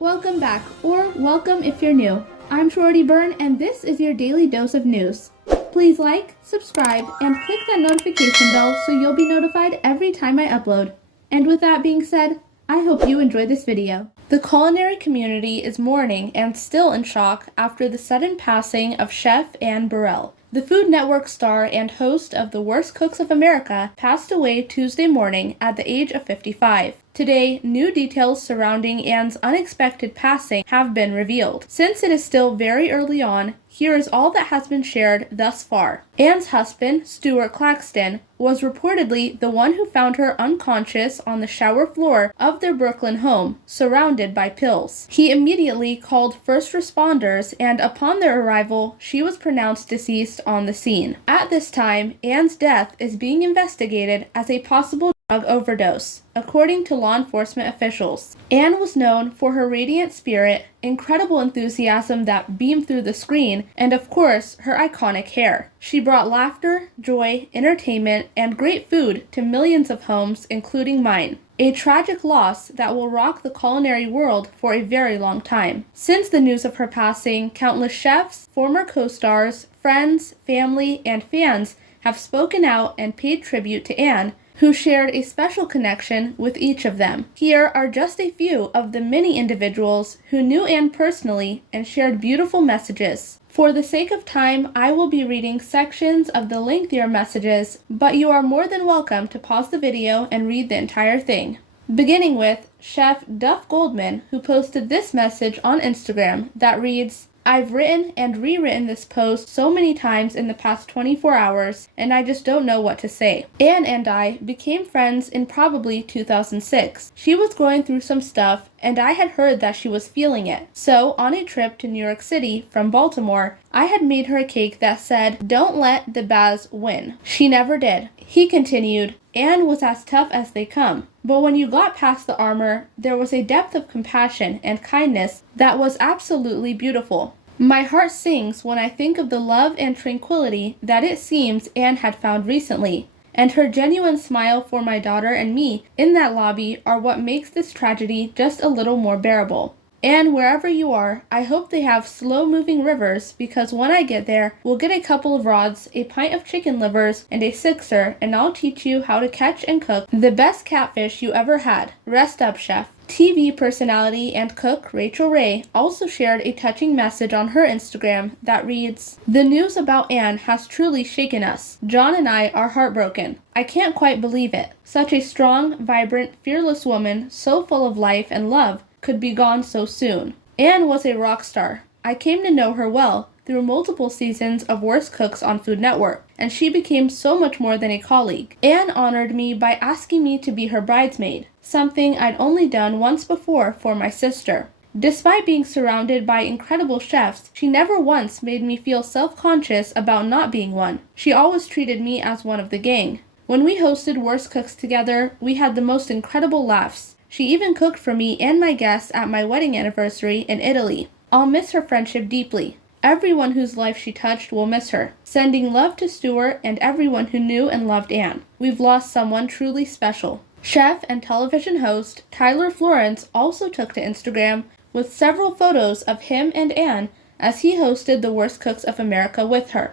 Welcome back, or welcome if you're new. I'm Shorty Byrne, and this is your daily dose of news. Please like, subscribe, and click that notification bell so you'll be notified every time I upload. And with that being said, I hope you enjoy this video. The culinary community is mourning and still in shock after the sudden passing of Chef Ann Burrell. The Food Network star and host of The Worst Cooks of America passed away Tuesday morning at the age of 55. Today, new details surrounding Ann's unexpected passing have been revealed. Since it is still very early on, here is all that has been shared thus far. Ann's husband, Stuart Claxton, was reportedly the one who found her unconscious on the shower floor of their Brooklyn home, surrounded by pills. He immediately called first responders, and upon their arrival, she was pronounced deceased on the scene. At this time, Ann's death is being investigated as a possible drug overdose, according to law enforcement officials. Ann was known for her radiant spirit, incredible enthusiasm that beamed through the screen, and of course, her iconic hair. She brought laughter, joy, entertainment, and great food to millions of homes, including mine. A tragic loss that will rock the culinary world for a very long time. Since the news of her passing, countless chefs, former co-stars, friends, family, and fans have spoken out and paid tribute to Ann, who shared a special connection with each of them. Here are just a few of the many individuals who knew Ann personally and shared beautiful messages. For the sake of time, I will be reading sections of the lengthier messages, but you are more than welcome to pause the video and read the entire thing. Beginning with Chef Duff Goldman, who posted this message on Instagram that reads, "I've written and rewritten this post so many times in the past 24 hours, and I just don't know what to say. Ann and I became friends in probably 2006. She was going through some stuff, and I had heard that she was feeling it. So, on a trip to New York City from Baltimore, I had made her a cake that said, 'Don't let the Baz win.' She never did." He continued, "Ann was as tough as they come. But when you got past the armor, there was a depth of compassion and kindness that was absolutely beautiful. My heart sings when I think of the love and tranquility that it seems Ann had found recently, and her genuine smile for my daughter and me in that lobby are what makes this tragedy just a little more bearable. And wherever you are, I hope they have slow-moving rivers, because when I get there, we'll get a couple of rods, a pint of chicken livers, and a sixer, and I'll teach you how to catch and cook the best catfish you ever had. Rest up, chef." TV personality and cook Rachel Ray also shared a touching message on her Instagram that reads, "The news about Ann has truly shaken us. John and I are heartbroken. I can't quite believe it. Such a strong, vibrant, fearless woman, so full of life and love, could be gone so soon. Ann was a rock star. I came to know her well through multiple seasons of Worst Cooks on Food Network, and she became so much more than a colleague. Ann honored me by asking me to be her bridesmaid, something I'd only done once before for my sister. Despite being surrounded by incredible chefs, she never once made me feel self-conscious about not being one. She always treated me as one of the gang. When we hosted Worst Cooks together, we had the most incredible laughs. She even cooked for me and my guests at my wedding anniversary in Italy. I'll miss her friendship deeply. Everyone whose life she touched will miss her. Sending love to Stuart and everyone who knew and loved Ann. We've lost someone truly special." Chef and television host Tyler Florence also took to Instagram with several photos of him and Ann as he hosted The Worst Cooks of America with her.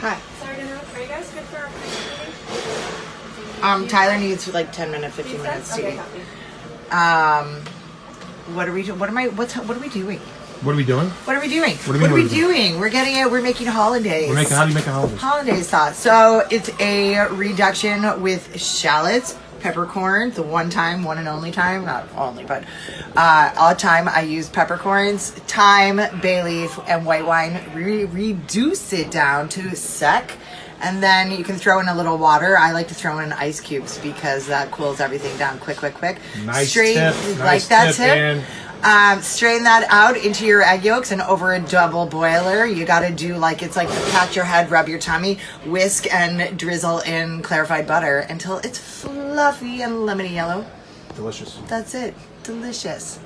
Hi. Sorry to interrupt. Are you guys good for our meeting? Tyler needs like 10 minutes, 15 minutes to Okay, eat. copy. What are we doing? What are we doing? What are we doing? What are we doing? What do you mean, What are we doing? We're making hollandaise. How do you make a holiday? Hollandaise sauce. So it's a reduction with shallots, peppercorns, the one and only time, not only, but all the time I use peppercorns, thyme, bay leaf, and white wine. Reduce it down to sec. And then you can throw in a little water. I like to throw in ice cubes because that cools everything down quick. Nice tip. Nice tip, Ann. Strain that out into your egg yolks and over a double boiler. You got to do it's like pat your head, rub your tummy, whisk and drizzle in clarified butter until it's fluffy and lemony yellow. Delicious. That's it. Delicious.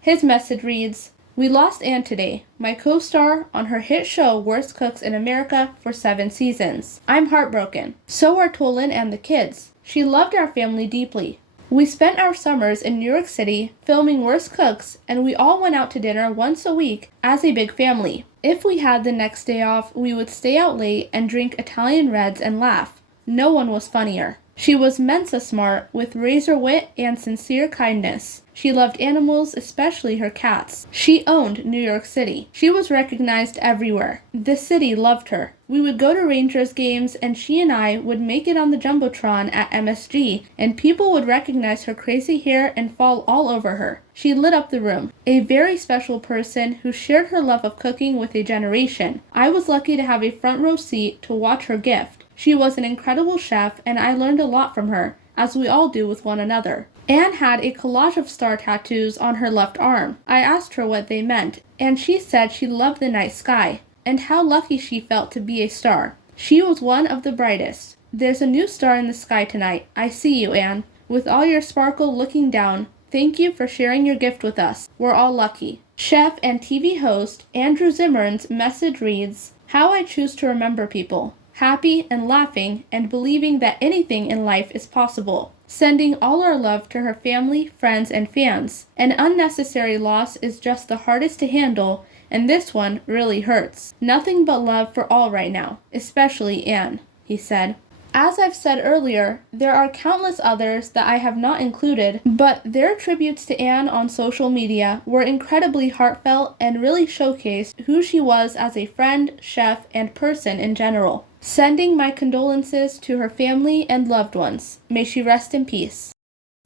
His message reads, "We lost Ann today, my co-star on her hit show Worst Cooks in America for 7 seasons. I'm heartbroken. So are Tolan and the kids. She loved our family deeply. We spent our summers in New York City filming Worst Cooks, and we all went out to dinner once a week as a big family. If we had the next day off, we would stay out late and drink Italian Reds and laugh. No one was funnier. She was Mensa smart, with razor wit and sincere kindness. She loved animals, especially her cats. She owned New York City. She was recognized everywhere. The city loved her. We would go to Rangers games, and she and I would make it on the Jumbotron at MSG, and people would recognize her crazy hair and fall all over her. She lit up the room. A very special person who shared her love of cooking with a generation. I was lucky to have a front row seat to watch her gift. She was an incredible chef, and I learned a lot from her, as we all do with one another. Anne had a collage of star tattoos on her left arm. I asked her what they meant, and she said she loved the night sky, and how lucky she felt to be a star. She was one of the brightest. There's a new star in the sky tonight. I see you, Anne. With all your sparkle looking down, thank you for sharing your gift with us. We're all lucky. Chef and TV host Andrew Zimmern's message reads, "How I choose to remember people. Happy and laughing and believing that anything in life is possible. Sending all our love to her family, friends, and fans. An unnecessary loss is just the hardest to handle, and this one really hurts. Nothing but love for all right now, especially Anne," he said. As I've said earlier, there are countless others that I have not included, but their tributes to Anne on social media were incredibly heartfelt and really showcased who she was as a friend, chef, and person in general. Sending my condolences to her family and loved ones. May she rest in peace.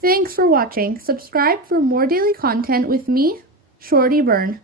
Thanks for watching. Subscribe for more daily content with me, Shorty Byrne.